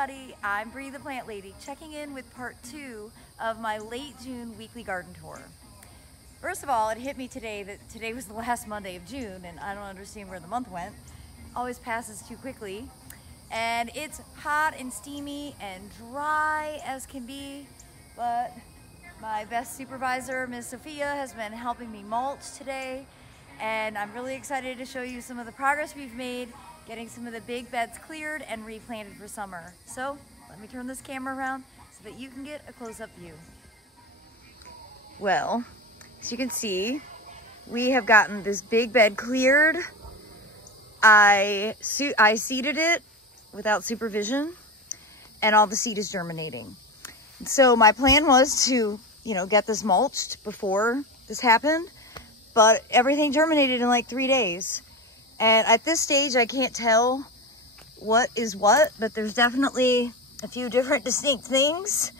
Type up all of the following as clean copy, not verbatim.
everybody, I'm Bree the Plant Lady, checking in with part 2 of my late June weekly garden tour. First of all, it hit me today that today was the last Monday of June, and I don't understand where the month went. Always passes too quickly. And it's hot and steamy and dry as can be, but my best supervisor, Ms. Sophia, has been helping me mulch today, and I'm really excited to show you some of the progress we've made getting some of the big beds cleared and replanted for summer. So let me turn this camera around so that you can get a close-up view. Well, as you can see, we have gotten this big bed cleared. I seeded it without supervision, and all the seed is germinating. So my plan was to, get this mulched before this happened, but everything germinated in like 3 days. And at this stage, I can't tell what is what, but there's definitely a few different distinct things.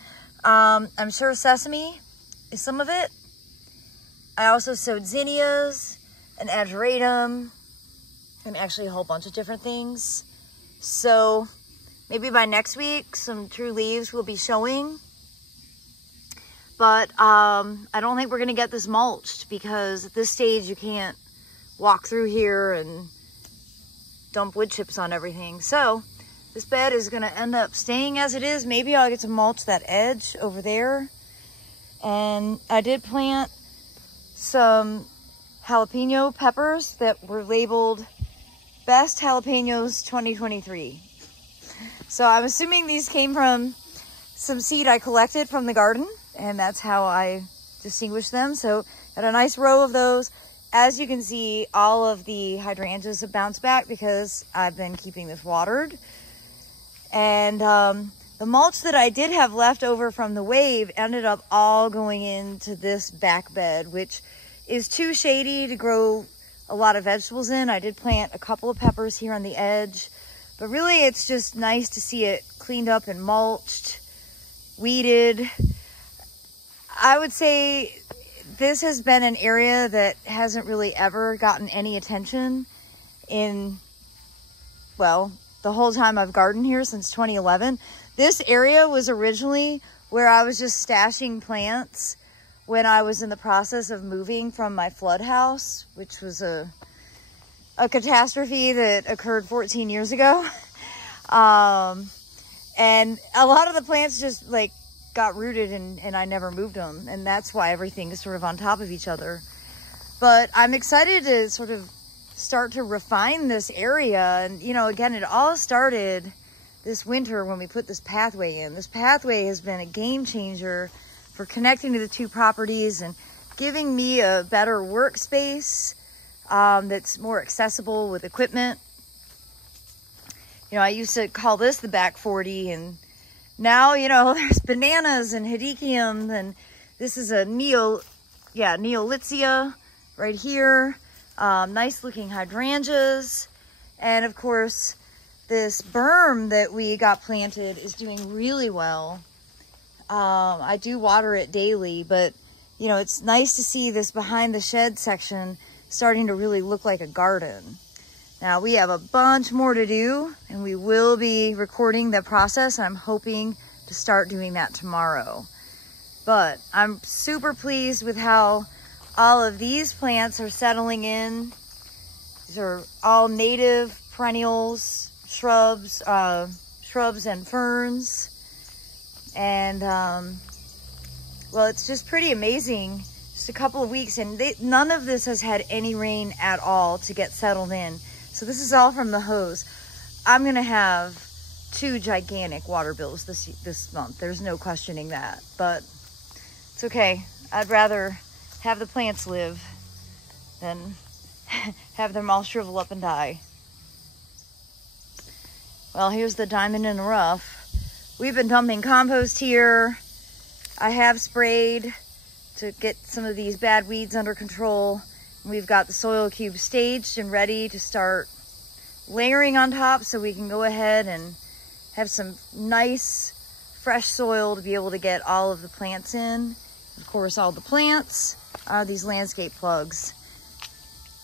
I'm sure sesame is some of it. I also sowed zinnias and ageratum and actually a whole bunch of different things. So maybe by next week, some true leaves will be showing. But I don't think we're gonna get this mulched because at this stage you can't walk through here and dump wood chips on everything. So this bed is gonna end up staying as it is. Maybe I'll get to mulch that edge over there. And I did plant some jalapeno peppers that were labeled Best Jalapenos 2023. So I'm assuming these came from some seed I collected from the garden, and that's how I distinguish them. So got a nice row of those. As you can see, all of the hydrangeas have bounced back because I've been keeping this watered. And the mulch that I did have left over from the wave ended up all going into this back bed, which is too shady to grow a lot of vegetables in. I did plant a couple of peppers here on the edge, but really it's just nice to see it cleaned up and mulched, weeded. I would say this has been an area that hasn't really ever gotten any attention in, well, the whole time I've gardened here since 2011. This area was originally where I was just stashing plants when I was in the process of moving from my flood house, which was a catastrophe that occurred 14 years ago. And a lot of the plants just got rooted and I never moved them. And that's why everything is sort of on top of each other. But I'm excited to sort of start to refine this area. And, again, it all started this winter when we put this pathway in. This pathway has been a game changer for connecting to the two properties and giving me a better workspace that's more accessible with equipment. I used to call this the back 40, and now, there's bananas and hedychium, and this is a neolithia right here. Nice looking hydrangeas. And of course, this berm that we got planted is doing really well. I do water it daily, but it's nice to see this behind the shed section starting to really look like a garden. Now we have a bunch more to do, and we will be recording the process. I'm hoping to start doing that tomorrow. But I'm super pleased with how all of these plants are settling in. These are all native perennials, shrubs and ferns. And well, it's just pretty amazing. Just a couple of weeks, and none of this has had any rain at all to get settled in. So this is all from the hose. I'm gonna have 2 gigantic water bills this month. There's no questioning that, but it's okay. I'd rather have the plants live than have them all shrivel up and die. Well, here's the diamond in the rough. We've been dumping compost here. I have sprayed to get some of these bad weeds under control. We've got the soil cube staged and ready to start layering on top so we can go ahead and have some nice fresh soil to be able to get all of the plants in. Of course, all the plants are these landscape plugs.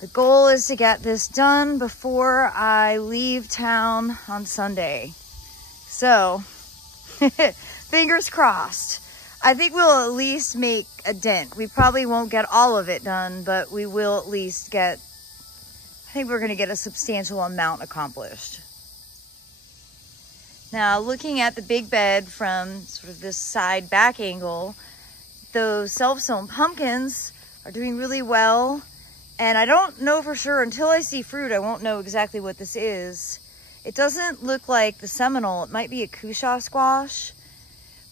The goal is to get this done before I leave town on Sunday. So, fingers crossed. I think we'll at least make a dent. We probably won't get all of it done, but we will at least get, I think we're gonna get a substantial amount accomplished. Now, looking at the big bed from sort of this side back angle, those self-sown pumpkins are doing really well. And I don't know for sure, until I see fruit, I won't know exactly what this is. It doesn't look like the Seminole. It might be a Cushaw squash.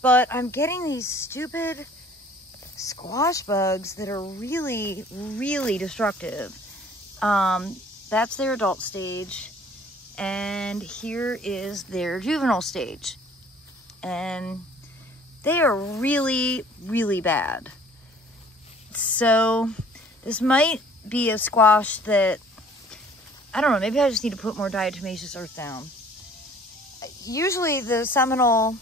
But I'm getting these stupid squash bugs that are really, really destructive. That's their adult stage. And here is their juvenile stage. And they are really, really bad. So this might be a squash that, I don't know, maybe I just need to put more diatomaceous earth down. Usually the Seminole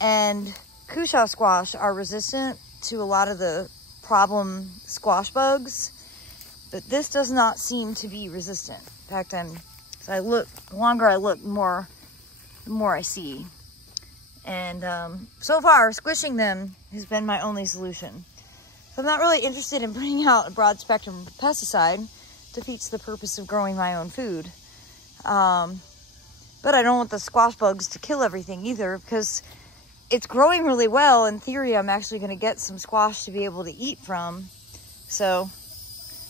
and Cushaw squash are resistant to a lot of the problem squash bugs, but this does not seem to be resistant. In fact, the longer I look, the more I see. And so far, squishing them has been my only solution. So I'm not really interested in putting out a broad spectrum pesticide. Defeats the purpose of growing my own food. But I don't want the squash bugs to kill everything either, because it's growing really well. In theory, I'm actually going to get some squash to be able to eat from. So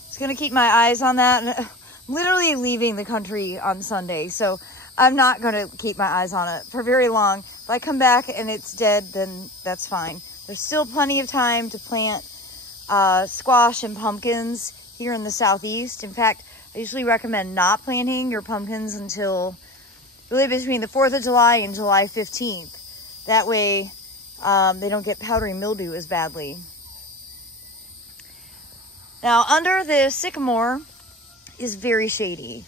just going to keep my eyes on that. I'm literally leaving the country on Sunday, so I'm not going to keep my eyes on it for very long. If I come back and it's dead, then that's fine. There's still plenty of time to plant squash and pumpkins here in the southeast. In fact, I usually recommend not planting your pumpkins until really between the 4th of July and July 15th. That way they don't get powdery mildew as badly. Now, under the sycamore is very shady.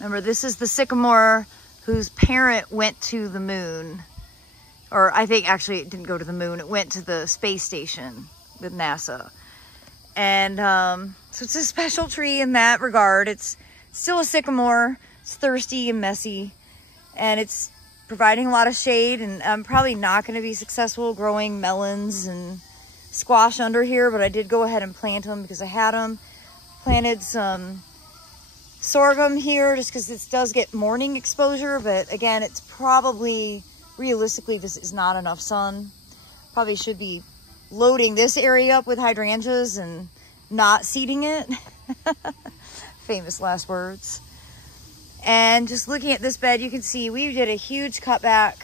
Remember, this is the sycamore whose parent went to the moon. Or I think actually it didn't go to the moon. It went to the space station with NASA. And so it's a special tree in that regard. It's still a sycamore. It's thirsty and messy. And it's providing a lot of shade. And I'm probably not going to be successful growing melons and squash under here. But I did go ahead and plant them because I had them. Planted some sorghum here just because this does get morning exposure. But again, it's probably, realistically, this is not enough sun. Probably should be loading this area up with hydrangeas and not seeding it. Famous last words. And just looking at this bed, you can see we did a huge cutback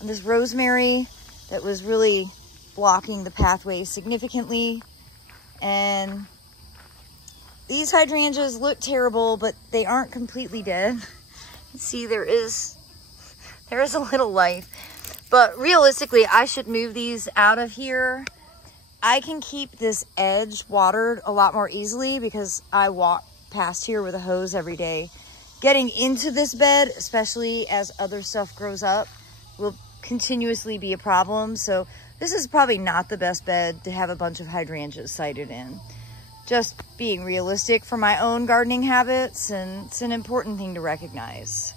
on this rosemary that was really blocking the pathway significantly. And these hydrangeas look terrible, but they aren't completely dead. You can see there is a little life. But realistically, I should move these out of here. I can keep this edge watered a lot more easily because I walk past here with a hose every day. Getting into this bed, especially as other stuff grows up, will continuously be a problem. So this is probably not the best bed to have a bunch of hydrangeas sited in. Just being realistic for my own gardening habits, and it's an important thing to recognize.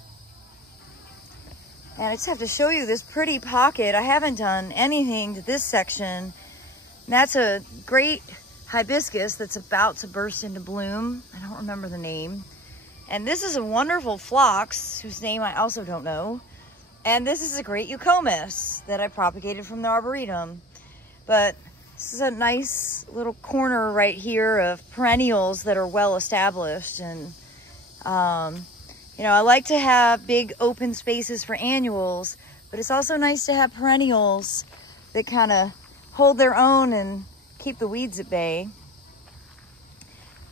And I just have to show you this pretty pocket. I haven't done anything to this section. And that's a great hibiscus that's about to burst into bloom. I don't remember the name. And this is a wonderful phlox, whose name I also don't know. And this is a great eucomis that I propagated from the Arboretum. But this is a nice little corner right here of perennials that are well established. And, you know, I like to have big open spaces for annuals, but it's also nice to have perennials that kind of hold their own and keep the weeds at bay.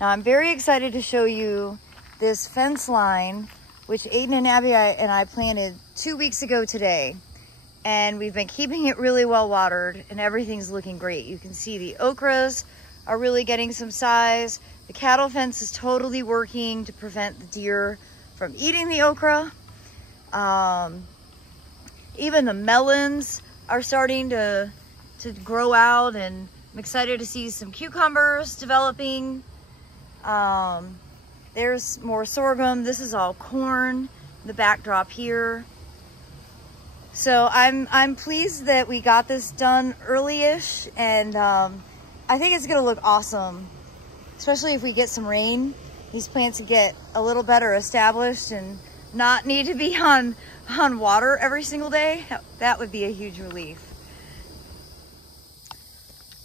Now, I'm very excited to show you this fence line, which Aiden and Abby and I planted 2 weeks ago today. And we've been keeping it really well watered, and everything's looking great. You can see the okras are really getting some size. The cattle fence is totally working to prevent the deer from eating the okra. Even the melons are starting to grow out, and I'm excited to see some cucumbers developing. There's more sorghum. This is all corn, the backdrop here. So I'm pleased that we got this done early-ish, and I think it's gonna look awesome, especially if we get some rain. These plants can get a little better established and not need to be on water every single day. That would be a huge relief.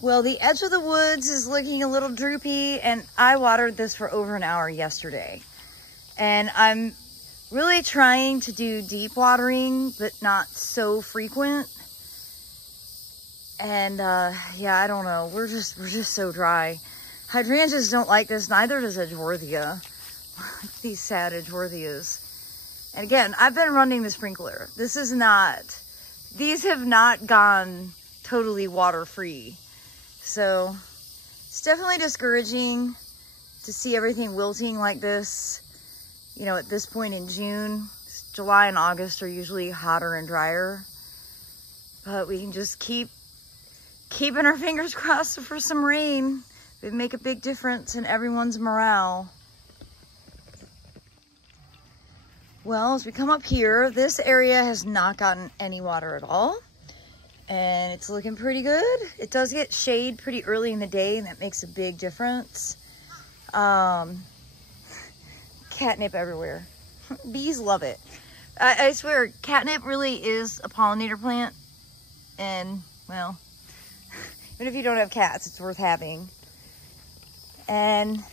Well, the edge of the woods is looking a little droopy, and I watered this for over an hour yesterday. And I'm really trying to do deep watering, but not so frequent. And yeah, I don't know. We're just so dry. Hydrangeas don't like this, neither does Edgeworthia. These sad Edgeworthias. And again, I've been running the sprinkler. These have not gone totally water-free. So it's definitely discouraging to see everything wilting like this, you know, at this point in June. July and August are usually hotter and drier, but we can just keeping our fingers crossed for some rain. It would make a big difference in everyone's morale. Well, as we come up here, this area has not gotten any water at all. And it's looking pretty good. It does get shade pretty early in the day, and that makes a big difference. Catnip everywhere. Bees love it. I swear, catnip really is a pollinator plant. And, well, even if you don't have cats, it's worth having. And,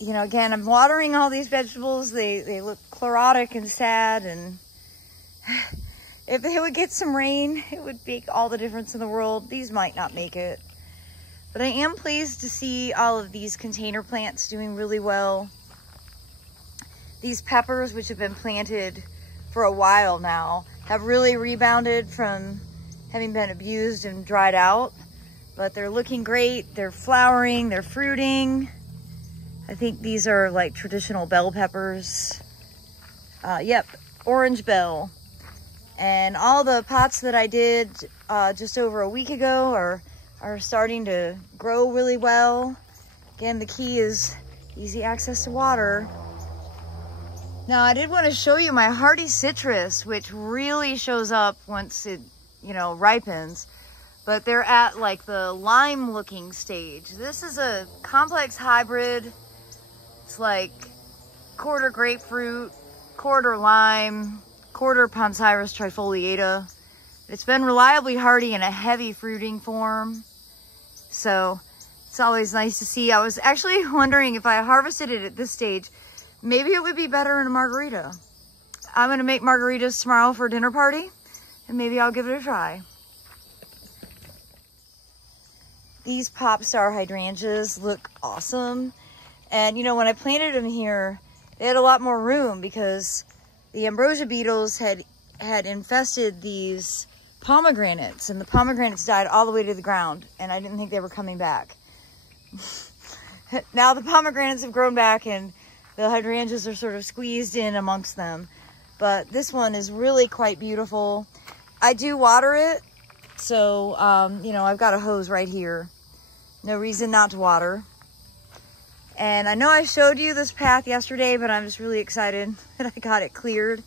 you know, again, I'm watering all these vegetables. They look chlorotic and sad, and if they would get some rain, it would make all the difference in the world. These might not make it. But I am pleased to see all of these container plants doing really well. These peppers, which have been planted for a while now, have really rebounded from having been abused and dried out. But they're looking great. They're flowering, they're fruiting. I think these are like traditional bell peppers. Yep, orange bell. And all the pots that I did just over a week ago are starting to grow really well. Again, the key is easy access to water. Now, I did want to show you my hardy citrus, which really shows up once it, you know, ripens. But they're at like the lime looking stage. This is a complex hybrid. It's like quarter grapefruit, quarter lime, quarter Poncirus trifoliata. It's been reliably hardy in a heavy fruiting form. So it's always nice to see. I was actually wondering if I harvested it at this stage, maybe it would be better in a margarita. I'm gonna make margaritas tomorrow for a dinner party, and maybe I'll give it a try. These Popstar hydrangeas look awesome. And you know, when I planted them here, they had a lot more room because the ambrosia beetles had infested these pomegranates, and the pomegranates died all the way to the ground, and I didn't think they were coming back. Now the pomegranates have grown back, and the hydrangeas are sort of squeezed in amongst them. But this one is really quite beautiful. I do water it, so, you know, I've got a hose right here. No reason not to water. And I know I showed you this path yesterday, but I'm just really excited that I got it cleared.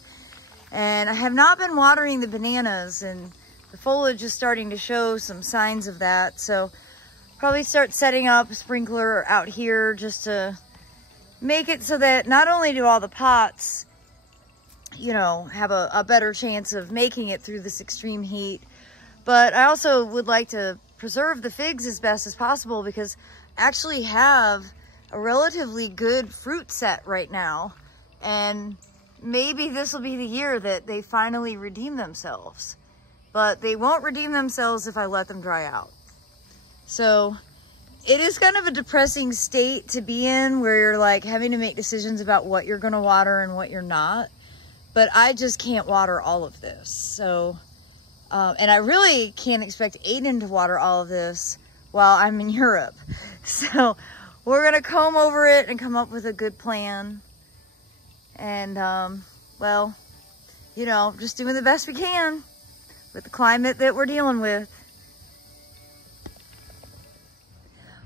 And I have not been watering the bananas, and the foliage is starting to show some signs of that. So probably start setting up a sprinkler out here just to make it so that not only do all the pots, you know, have a better chance of making it through this extreme heat, but I also would like to preserve the figs as best as possible, because I actually have a relatively good fruit set right now, and maybe this will be the year that they finally redeem themselves. But they won't redeem themselves if I let them dry out. So it is kind of a depressing state to be in, where you're like having to make decisions about what you're going to water and what you're not. But I just can't water all of this. So, and I really can't expect Aiden to water all of this while I'm in Europe. So we're going to comb over it and come up with a good plan. And, well, you know, just doing the best we can with the climate that we're dealing with.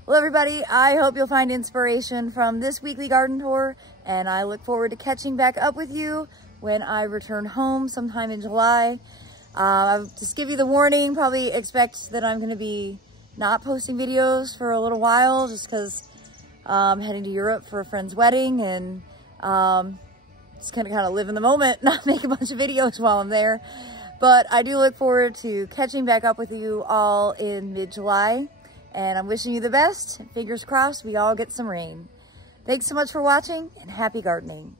Well, everybody, I hope you'll find inspiration from this weekly garden tour and I look forward to catching back up with you when I return home sometime in July. I'll just give you the warning, probably expect that I'm going to be not posting videos for a little while just because I'm heading to Europe for a friend's wedding, and just gonna kind of live in the moment, not make a bunch of videos while I'm there. But I do look forward to catching back up with you all in mid-July, and I'm wishing you the best. Fingers crossed we all get some rain. Thanks so much for watching, and happy gardening.